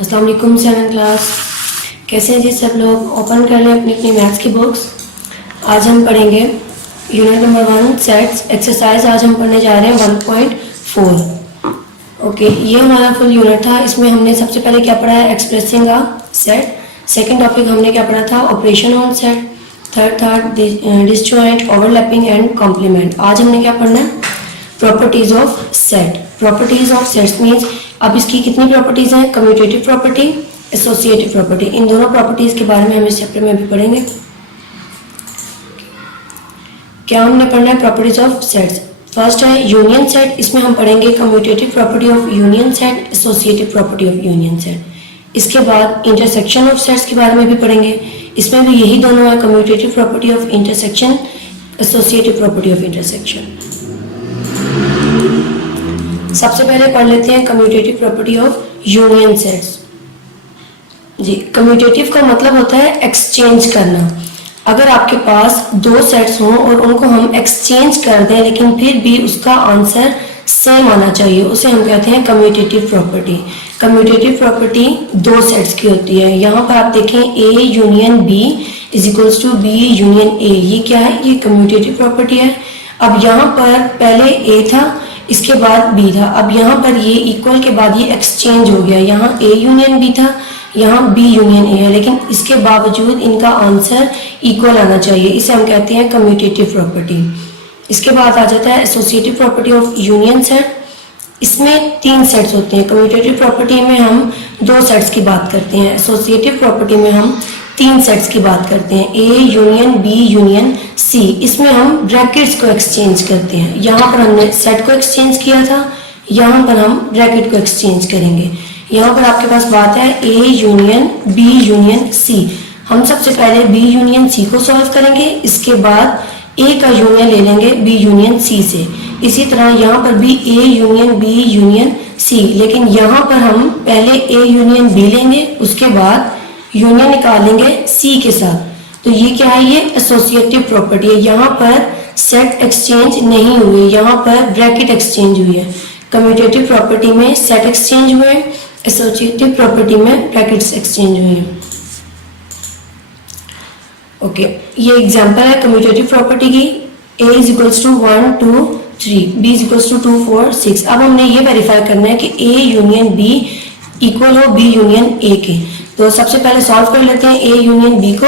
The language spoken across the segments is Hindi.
अस्सलाम वालेकुम 7th क्लास। कैसे हैं जी सब लोग? ओपन कर लें अपनी अपनी मैथ्स की बुक्स। आज हम पढ़ेंगे यूनिट नंबर 1 सेट्स एक्सरसाइज। आज हम पढ़ने जा रहे हैं 1.4। ओके, ये हमारा फुल यूनिट था। इसमें हमने सबसे पहले क्या पढ़ा है? Expressing a set. Second topic हमने क्या पढ़ा था? Operation on set. थर्ड था डिसजॉइंट, ओवरलैपिंग एंड कॉम्प्लीमेंट। आज हमने क्या पढ़ना है? Properties of set. Properties of sets means अब इसकी कितनी प्रॉपर्टीज हैं? Commutative property, associative property. इन दोनों प्रॉपर्टीज के बारे में हम इस चैप्टर में भी पढ़ेंगे। क्या हमने पढ़ना है? Properties of sets. फर्स्ट है यूनियन सेट। इसमें हम पढ़ेंगे commutative property of union set, associative property of union set. इसके बाद इंटरसेक्शन ऑफ सेट्स के बारे में भी पढ़ेंगे। इसमें भी यही दोनों है, commutative property of intersection, associative property of intersection. सबसे पहले पढ़ लेते हैं commutative property of union sets. जी, कम्यूटेटिव का मतलब होता है एक्सचेंज करना। अगर आपके पास दो सेट्स हों और उनको हम एक्सचेंज कर दें लेकिन फिर भी उसका आंसर सेम आना चाहिए, उसे हम कहते हैं कम्यूटेटिव प्रॉपर्टी। कम्यूटेटिव प्रॉपर्टी दो सेट्स की होती है। यहाँ पर आप देखें A union B is equals to B union A। ये क्या है? ये कम्यूटेटिव प्रॉपर्टी है। अब यहाँ पर पहले A था, इसके बाद B था। अब यहाँ पर ये इक्वल के बाद ये एक्सचेंज हो गया। यहाँ A यूनियन B था, यहाँ B यूनियन A है, लेकिन इसके बावजूद इनका आंसर इक्वल आना चाहिए। इसे हम कहते हैं कम्यूटेटिव प्रॉपर्टी। इसके बाद आ जाता है associative property of union set. इसमें तीन सेट्स होते हैं। कम्यूटेटिव प्रॉपर्टी में हम दो सेट्स की बात करते हैं, एसोसिएटिव प्रॉपर्टी में हम तीन सेट्स की बात करते हैं, A union B union C। इसमें हम ब्रैकेट्स को एक्सचेंज करते हैं। यहाँ पर हमने सेट को एक्सचेंज किया था, यहाँ पर हम ब्रैकेट को एक्सचेंज करेंगे। यहाँ पर आपके पास बात है A union B union C। हम सबसे पहले B यूनियन C को सॉल्व करेंगे, इसके बाद A का यूनियन ले लेंगे B यूनियन C से। इसी तरह यहाँ पर भी A union B union C, लेकिन यहाँ पर हम पहले A यूनियन B लेंगे, उसके बाद यूनियन निकालेंगे C के साथ। तो ये क्या है? ये एसोसिएटिव प्रॉपर्टी है। यहाँ पर सेट एक्सचेंज नहीं हुई, यहाँ पर ब्रैकेट एक्सचेंज हुई है। कम्यूटेटिव प्रॉपर्टी में सेट एक्सचेंज हुए, एसोसिएटिव प्रॉपर्टी में ब्रैकेट्स एक्सचेंज हुए। ओके, ये एग्जांपल है कम्यूटेटिव प्रॉपर्टी की। A is equals to 1 2 3, B is equals to 2 4 6। अब हमने ये वेरीफाई करना है कि A यूनियन B इक्वल हो B यूनियन A के। तो सबसे पहले सॉल्व कर लेते हैं A यूनियन B को।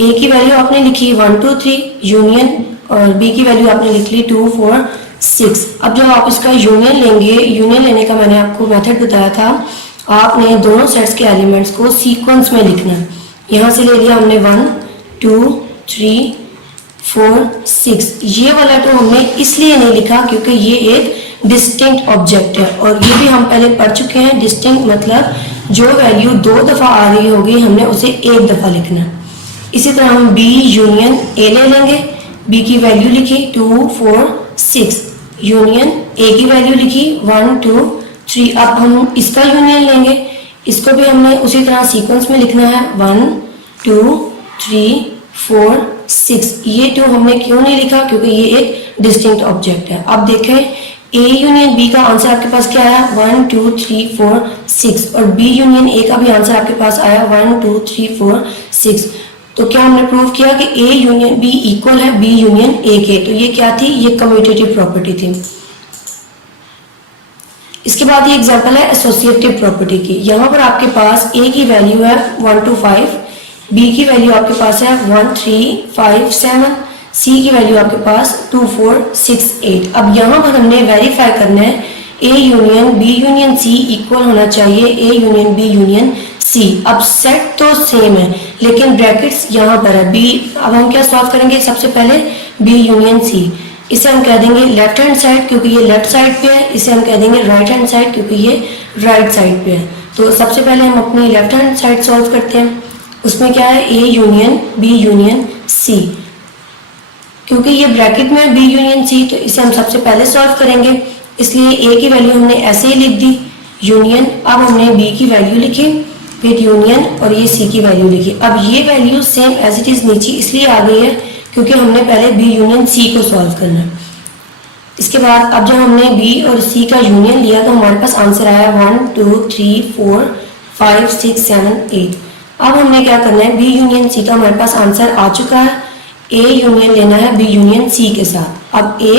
A की वैल्यू आपने लिखी 1 2 3 यूनियन, और B की वैल्यू आपने लिख ली 2 4 6। अब जब आप इसका यूनियन लेंगे, यूनियन लेने का मैंने आपको मेथड बताया था, आपने दोनों सेट्स के एलिमेंट्स को सीक्वेंस में लिखना है। यहाँ से ले लिया हमने 1 2 3 4 6। ये वाला तो हमने इसलिए नहीं लिखा क्योंकि ये एक डिस्टिंक्ट ऑब्जेक्ट है, और ये भी हम पहले पढ़ चुके हैं। डिस्टिंक्ट मतलब जो वैल्यू दो दफा आ रही होगी हमने उसे एक दफा लिखना है। इसी तरह हम B यूनियन A ले लेंगे, B की वैल्यू लिखी 2 4 6, यूनियन A की वैल्यू लिखी 1 2 3। अब हम इसका यूनियन लेंगे, इसको भी हमने उसी तरह सीक्वेंस में लिखना है 1 2 3 4 6। ये 2 हमने क्यों नहीं लिखा? क्योंकि ये एक डिस्टिंक्ट ऑब्जेक्ट है। अब देखें A यूनियन B का आंसर आपके पास क्या आया? 1 2 3 4 6, और B यूनियन A का भी आंसर आपके पास आया 1 2 3 4 6। तो क्या हमने प्रूव किया कि A यूनियन B इक्वल है B यूनियन A के। तो ये क्या थी? ये कम्यूटेटिव प्रॉपर्टी थी। इसके बाद ये एग्जांपल है एसोसिएटिव प्रॉपर्टी की। यहाँ पर आपके पास A की वैल्यू है 1 2 5, B की वैल्यू आपके पास है 1 3 5 7, C की वैल्यू आपके पास 2 4 6 8। अब यहाँ पर हमने वेरीफाई करना है A union B union C equal होना चाहिए A union B union C। अब सेट तो सेम है लेकिन ब्रैकेट्स यहाँ पर है B। अब हम क्या सॉल्व करेंगे? सबसे पहले B यूनियन C। इसे हम कह देंगे लेफ्ट हैंड साइड क्योंकि ये लेफ्ट साइड पे है, इसे हम कह देंगे राइट हैंड साइड क्योंकि ये राइट साइड पे है। तो सबसे पहले हम अपनी लेफ्ट हैंड साइड सॉल्व करते हैं। उसमें क्या है? A union B union C। क्योंकि ये ब्रैकेट में B यूनियन C, तो इसे हम सबसे पहले सॉल्व करेंगे, इसलिए A की वैल्यू हमने ऐसे ही लिख दी यूनियन। अब हमने B की वैल्यू लिखी, फिर यूनियन, और ये C की वैल्यू लिखी। अब ये value same as it is नीचे इसलिए आ गई है क्योंकि हमने पहले B यूनियन C को सॉल्व करना है। इसके बाद अब जब हमने B और C का यूनियन लिया तो हमारे पास आंसर आया 1 2 3 4 5, 6, 7, 8। अब हमने क्या करना है, बी यूनियन सी का हमारे पास आंसर आ चुका है। ए यूनियन लेना है बी यूनियन सी के साथ। अब ए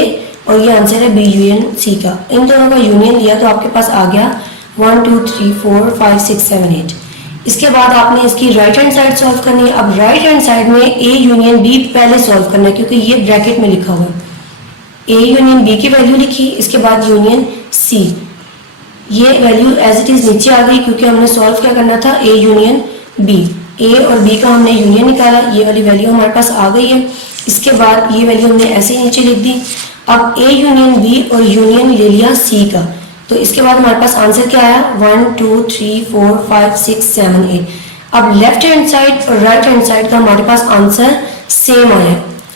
और ये आंसर है बी यूनियन सी का, इन दोनों का यूनियन लिया तो आपके पास आ गया 1, 2, 3, 4, 5, 6, 7, 8। इसके बाद आपने इसकी राइट हैंड साइड सॉल्व करनी है। अब राइट हैंड साइड में ए यूनियन बी पहले सॉल्व करना है क्योंकि ये ब्रैकेट में लिखा हुआ है। ए यूनियन बी की वैल्यू लिखी, इसके बाद यूनियन सी, ये वैल्यू एज इट इज नीचे आ गई क्योंकि हमने सॉल्व क्या करना था, ए यूनियन बी। ए और बी का हमने यूनियन निकाला, ये वाली वैल्यू हमारे पास आ गई है। इसके बाद ये वैल्यू हमने ऐसे ही नीचे लिख दी। अब ए यूनियन बी और यूनियन ले लिया सी का, तो इसके बाद हमारे पास आंसर क्या आया, 1, 2, 3, 4, 5, 6, 7, 8। अब लेफ्ट हैंड साइड और राइट हैंड साइड का हमारे पास आंसर सेम आया,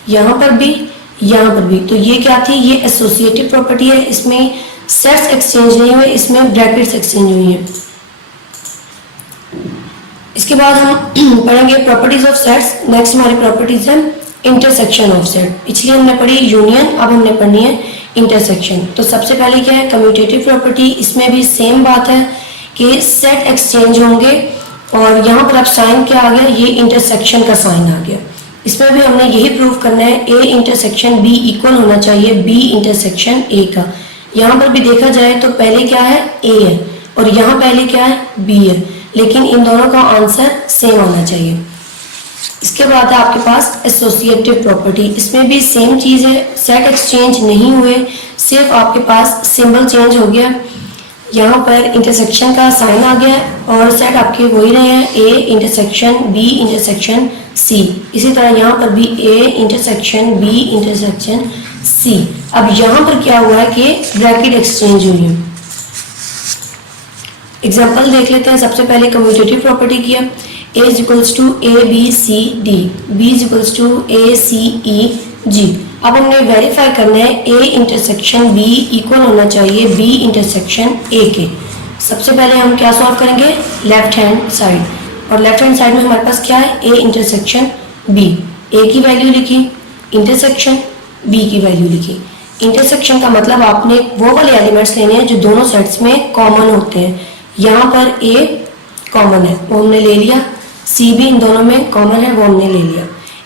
यहाँ पर भी यहाँ पर भी। तो ये क्या थी, ये एसोसिएटिव प्रॉपर्टी है, इसमें सेट्स एक्सचेंज नहीं हुए, इसमें ब्रैकेट्स एक्सचेंज हुई है। इसके बाद हम पढ़ेंगे प्रॉपर्टीज ऑफ सेट्स। नेक्स्ट हमारी प्रॉपर्टीज है इंटरसेक्शन ऑफ सेट। पिछली हमने पढ़ी यूनियन, अब हमने पढ़नी है इंटरसेक्शन। तो सबसे पहले क्या है, कम्यूटेटिव प्रॉपर्टी। इसमें भी सेम बात है कि सेट एक्सचेंज होंगे और यहाँ पर अब साइन क्या आ गया, ये इंटरसेक्शन का साइन आ गया। इसमें भी हमने यही प्रूव करना है, ए इंटरसेक्शन बी इक्वल होना चाहिए बी इंटरसेक्शन ए का। यहाँ पर भी देखा जाए तो पहले क्या है, ए है, और यहाँ पहले क्या है, बी है, लेकिन इन दोनों का आंसर सेम होना चाहिए। इसके बाद है आपके पास एसोसिएटिव प्रॉपर्टी। इसमें भी सेम चीज़ है, सेट एक्सचेंज नहीं हुए, सिर्फ आपके पास सिंबल चेंज हो गया। यहाँ पर इंटरसेक्शन का साइन आ गया और सेट आपके वही रहे हैं, A intersection B intersection C. इसी तरह यहाँ पर भी A intersection B intersection C. अब यहाँ पर क्या हुआ है कि ब्रैकेट एक्सचेंज हुई है। एग्जाम्पल देख लेते हैं। सबसे पहले कम्यूटेटिव प्रॉपर्टी की है, A is equals to A B C D, B is equals to A C E G। अब हमने वेरीफाई करना है A इंटरसेक्शन B इक्वल होना चाहिए B इंटरसेक्शन A के। सबसे पहले हम क्या सॉल्व करेंगे, लेफ्ट हैंड साइड, और लेफ्ट हैंड साइड में हमारे पास क्या है, A इंटरसेक्शन B। A की वैल्यू लिखी, इंटरसेक्शन B की वैल्यू लिखी। इंटरसेक्शन का मतलब आपने वो वाले एलिमेंट्स लेने हैं जो दोनों सेट्स में कॉमन होते हैं। यहाँ पर A कॉमन है, वो हमने ले लिया, सी भी इन दोनों में कॉमन है, वो हमने ले लिया।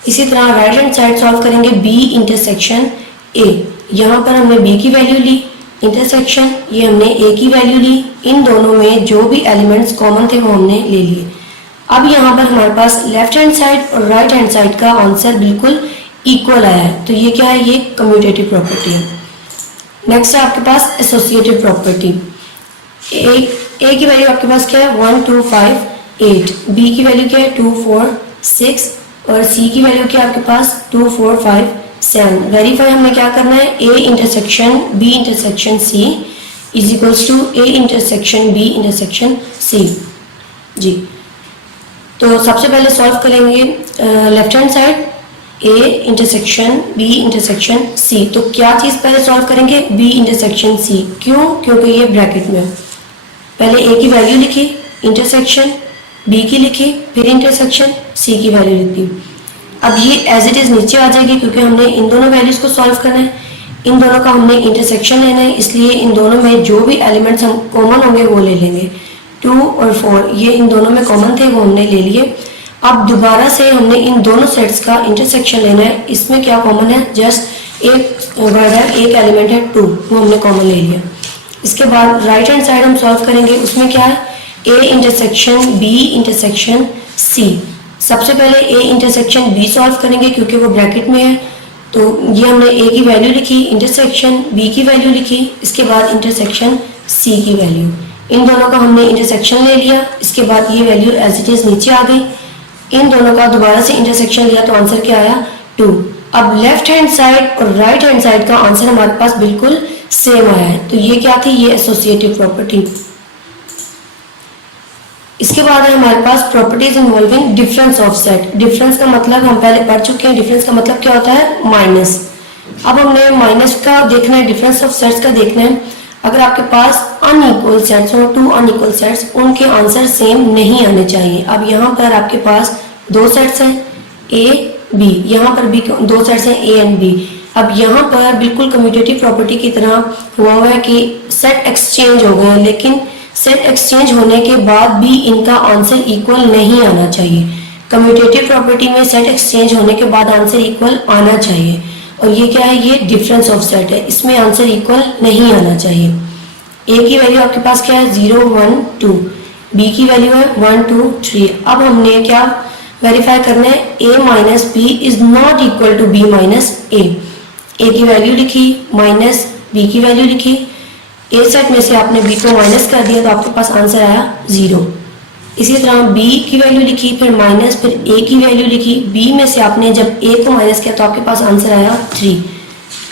इसी तरह राइट हैंड साइड सॉल्व करेंगे, बी इंटरसेक्शन ए। यहाँ पर हमने बी की वैल्यू ली, इंटरसेक्शन ये हमने ए की वैल्यू ली, इन दोनों में जो भी एलिमेंट्स कॉमन थे वो हमने ले लिए। अब यहाँ पर हमारे पास लेफ्ट हैंड साइड और राइट हैंड साइड का आंसर बिल्कुल इक्वल आया है, तो ये क्या है, ये कम्यूटेटिव प्रॉपर्टी है। नेक्स्ट है आपके पास एसोसिएटिव प्रॉपर्टी। ए की वैल्यू आपके पास क्या है, 1, 2, 5, 8। बी की वैल्यू क्या है, 2, 4, 6, और सी की वैल्यू क्या है आपके पास, 2, 4, 5, 7। वेरीफाई हमने क्या करना है, A intersection B intersection C is equals to A intersection B intersection C. जी, तो सबसे पहले सॉल्व करेंगे left hand side, A intersection B intersection C. तो क्या चीज़ पहले सॉल्व करेंगे, बी इंटरसेक्शन सी। क्यों, क्योंकि ये ब्रैकेट में। पहले ए की वैल्यू लिखी, इंटरसेक्शन बी की लिखी, फिर इंटरसेक्शन सी की वैल्यू लिखी। अब ये एज इट इज नीचे आ जाएगी क्योंकि हमने इन दोनों वैल्यूज को सॉल्व करना है, इन दोनों का हमने इंटरसेक्शन लेना है, इसलिए इन दोनों में जो भी एलिमेंट्स हम कॉमन होंगे वो ले लेंगे। 2 और 4 ये इन दोनों में कॉमन थे, वो हमने ले लिए। अब दोबारा से हमने इन दोनों सेट्स का इंटरसेक्शन लेना है। इसमें क्या कॉमन है, जस्ट एक वर्ड है, एक एलिमेंट है 2, वो हमने कॉमन ले लिया। इसके बाद राइट हैंड साइड हम सॉल्व करेंगे, उसमें क्या है, A intersection B intersection C. सबसे पहले ए इंटरसेक्शन बी सॉल्व करेंगे क्योंकि वो ब्रैकेट में है, तो ये हमने ए की वैल्यू लिखी, इंटरसेक्शन बी की वैल्यू लिखी, इसके बाद इंटरसेक्शन सी की वैल्यू। इन दोनों का हमने इंटरसेक्शन ले लिया, इसके बाद ये वैल्यू एज इट इज नीचे आ गई। इन दोनों का दोबारा से इंटरसेक्शन लिया तो आंसर क्या आया, 2। अब लेफ्ट हैंड साइड और राइट हैंड साइड का आंसर हमारे पास बिल्कुल सेम आया है, तो ये क्या थी, ये एसोसिएटिव प्रॉपर्टी। इसके बाद है हमारे पास properties involving difference of set. Difference का मतलब हम पहले पढ़ चुके हैं, डिफरेंस का मतलब क्या होता है, माइनस। अब हमने माइनस का देखना है, डिफरेंस ऑफ सेट्स का देखना है। अगर आपके पास अनइक्वल सेट्स हो, 2 अनइक्वल सेट्स, उनके आंसर सेम नहीं आने चाहिए। अब यहाँ पर आपके पास 2 सेट्स हैं ए बी, यहाँ पर भी 2 सेट्स हैं ए एंड बी। अब यहाँ पर बिल्कुल कम्यूटेटिव प्रॉपर्टी की तरह हुआ है कि सेट एक्सचेंज हो गए हैं, लेकिन सेट एक्सचेंज होने के बाद भी इनका आंसर इक्वल नहीं आना चाहिए। कम्यूटेटिव प्रॉपर्टी में सेट एक्सचेंज होने के बाद आंसर इक्वल आना चाहिए, और ये क्या है, ये डिफरेंस ऑफ सेट है, इसमें आंसर इक्वल नहीं आना चाहिए। ए की वैल्यू आपके पास क्या है, 0 1 2, बी की वैल्यू है 1 2 3। अब हमने क्या वेरीफाई करना है, a minus B is not equal to B minus A. A की वैल्यू लिखी माइनस बी की वैल्यू लिखी, ए सेट में से आपने बी को माइनस कर दिया तो आपके पास आंसर आया 0। इसी तरह बी की वैल्यू लिखी, फिर माइनस, फिर ए की वैल्यू लिखी, बी में से आपने जब ए को माइनस किया तो आपके पास आंसर आया 3।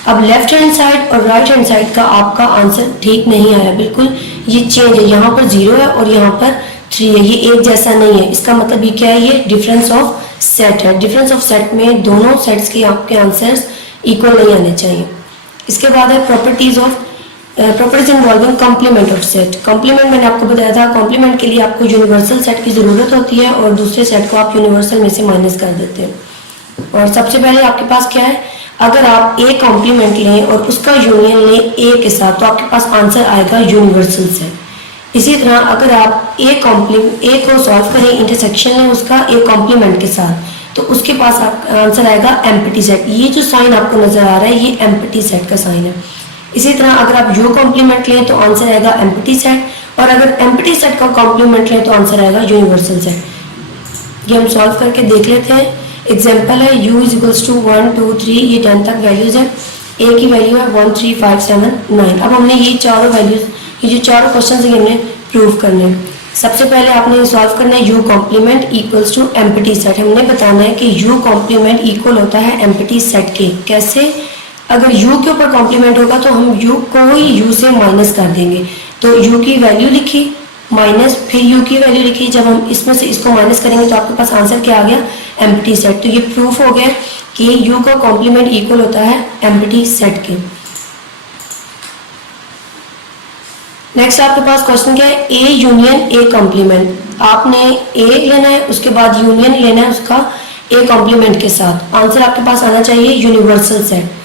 अब लेफ्ट हैंड साइड और राइट हैंड साइड का आपका आंसर ठीक नहीं आया, बिल्कुल ये चेंज है, यहाँ पर 0 है और यहाँ पर 3 है, ये एक जैसा नहीं है। इसका मतलब ये क्या है, ये डिफरेंस ऑफ सेट है। डिफरेंस ऑफ सेट में दोनों सेट्स के आपके आंसर्स इक्वल नहीं आने चाहिए। इसके बाद है properties involving complement of set. Complement मैंने आपको बताया था, कॉम्प्लीमेंट के लिए आपको यूनिवर्सल सेट की जरूरत होती है और दूसरे सेट को आप यूनिवर्सल में से माइनस कर देते हैं। और सबसे पहले आपके पास क्या है, अगर आप ए कॉम्प्लीमेंट लें और उसका यूनियन लें ए के साथ तो आपके पास आंसर आएगा यूनिवर्सल सेट। इसी तरह अगर आप ए को सॉल्व करें, इंटरसेक्शन लें उसका ए कॉम्प्लीमेंट के साथ, तो उसके पास आंसर आएगा एम्प्टी सेट। ये जो साइन आपको नजर आ रहा है ये एम्प्टी सेट का साइन है। इसी तरह अगर आप यू कॉम्प्लीमेंट लें तो आंसर आएगा एम्प्टी सेट, और अगर एम्प्टी सेट का कॉम्प्लीमेंट लें तो आंसर आएगा यूनिवर्सल सेट। ये हम सॉल्व करके देख लेते हैं। एग्जाम्पल है u इज इक्वल्स टू 1 2 3, ये 10 तक वैल्यूज है। a की वैल्यू है 1 3 5 7 9। अब हमने ये चारों वैल्यूज, ये जो चारों क्वेश्चन है हमने प्रूव करने हैं। सबसे पहले आपने सॉल्व करना है u complement equals to empty set. हमने बताना है कि u कॉम्प्लीमेंट इक्वल होता है एम्प्टी सेट के। कैसे, अगर u के ऊपर कॉम्प्लीमेंट होगा तो हम u को ही u से माइनस कर देंगे। तो u की वैल्यू लिखी माइनस, फिर u की वैल्यू लिखी, जब हम इसमें से इसको माइनस करेंगे तो आपके पास आंसर क्या आ गया, एम्प्टी सेट। तो ये प्रूफ हो गया कि u का कॉम्प्लीमेंट इक्वल होता है एम्प्टी सेट के। नेक्स्ट आपके पास क्वेश्चन क्या है, a यूनियन a कॉम्प्लीमेंट। आपने a लेना है, उसके बाद यूनियन लेना है उसका a कॉम्प्लीमेंट के साथ। आंसर आपके पास आना चाहिए universal set.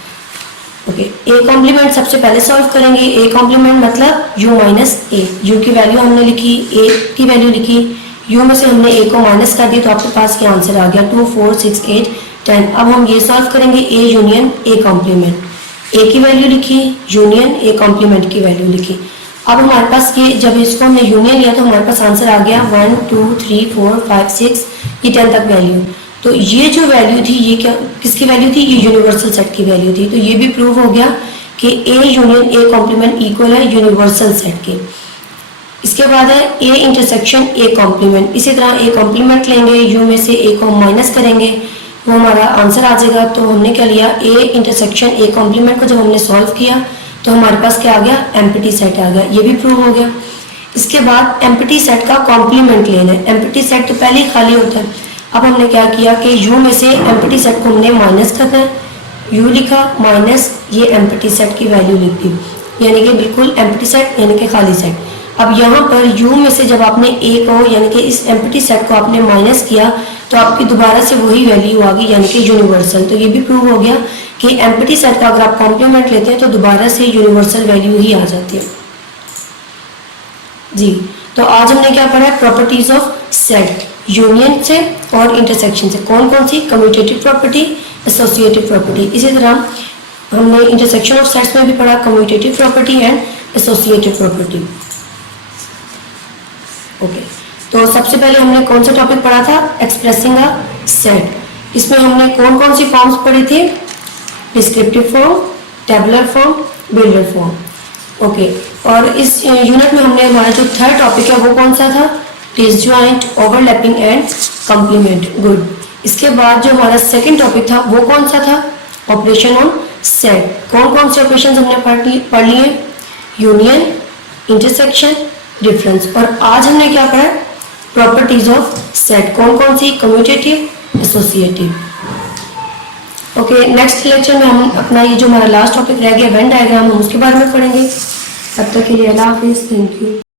Okay, a complement सबसे पहले सॉल्व करेंगे। a कॉम्प्लीमेंट मतलब u माइनस a। u की वैल्यू हमने लिखी, a की वैल्यू लिखी, u में से हमने a को माइनस कर दिया तो आपके पास ये आंसर आ गया 2 4 6 8 10। अब हम ये सॉल्व करेंगे a union a complement. a की वैल्यू लिखी, यूनियन a कॉम्प्लीमेंट की वैल्यू लिखी। अब हमारे पास ये, जब इसको हमने यूनियन लिया तो हमारे पास आंसर आ गया 1 2 3 4 5 6, ये 10 तक वैल्यू। तो ये जो वैल्यू थी ये क्या, किसकी वैल्यू थी, ये यूनिवर्सल सेट की वैल्यू थी। तो ये भी प्रूव हो गया कि a union a complement equal है यूनिवर्सल सेट के। इसके बाद है a इंटरसेक्शन a कॉम्प्लीमेंट। इसी तरह a कॉम्प्लीमेंट लेंगे, u में से a को माइनस करेंगे, वो हमारा आंसर आ जाएगा। तो हमने क्या लिया, a इंटरसेक्शन a कॉम्प्लीमेंट को जब हमने सॉल्व किया तो हमारे पास क्या आ गया, एम्प्टी सेट आ गया। ये भी प्रूव हो गया। इसके बाद एम्प्टी सेट का कॉम्प्लीमेंट लेना है। एम्प्टी सेट तो पहले ही खाली होता है। अब हमने क्या किया कि u में से एम्प्टी सेट को हमने माइनस करना है, u लिखा माइनस ये एम्प्टी सेट की वैल्यू लिख दी, यानी कि बिल्कुल एम्प्टी सेट यानी कि खाली सेट। अब यहाँ पर u में से जब आपने a को यानी कि इस एम्प्टी सेट को आपने माइनस किया तो आपकी दोबारा से वही वैल्यू आ गई यानी कि यूनिवर्सल। तो ये भी प्रूव हो गया कि एम्प्टी सेट का अगर आप कॉम्प्लीमेंट लेते हैं तो दोबारा से यूनिवर्सल वैल्यू ही आ जाती है जी। तो आज हमने क्या पढ़ा है, प्रॉपर्टीज ऑफ सेट, यूनियन से और इंटरसेक्शन से। कौन कौन सी, कम्यूटेटिव प्रॉपर्टी, एसोसिएटिव प्रॉपर्टी। इसी तरह हमने इंटरसेक्शन ऑफ सेट्स में भी पढ़ा commutative property and associative property. Okay, तो सबसे पहले हमने कौन सा टॉपिक पढ़ा था, एक्सप्रेसिंग अ सेट। इसमें हमने कौन कौन सी फॉर्म्स पढ़ी थी, descriptive form, tabular form, builder form. Okay, और इस यूनिट में हमने हमारा जो थर्ड टॉपिक है वो कौन सा था, disjoint, overlapping and complement. Good. इसके बाद जो हमारा सेकंड टॉपिक था वो कौन सा था, ऑपरेशन ऑन सेट। कौन कौन से ऑपरेशन हमने पढ़ लिए, यूनियन, इंटरसेक्शन, डिफरेंस। और आज हमने क्या पढ़ा, प्रॉपर्टीज ऑफ सेट। कौन कौन सी, commutative, associative. Okay, next lecture में हम अपना ये जो हमारा लास्ट टॉपिक रह गया वेन डायग्राम, हम उसके बारे में पढ़ेंगे। तब तक के लिए अल्लाह हाफिज, थैंक यू।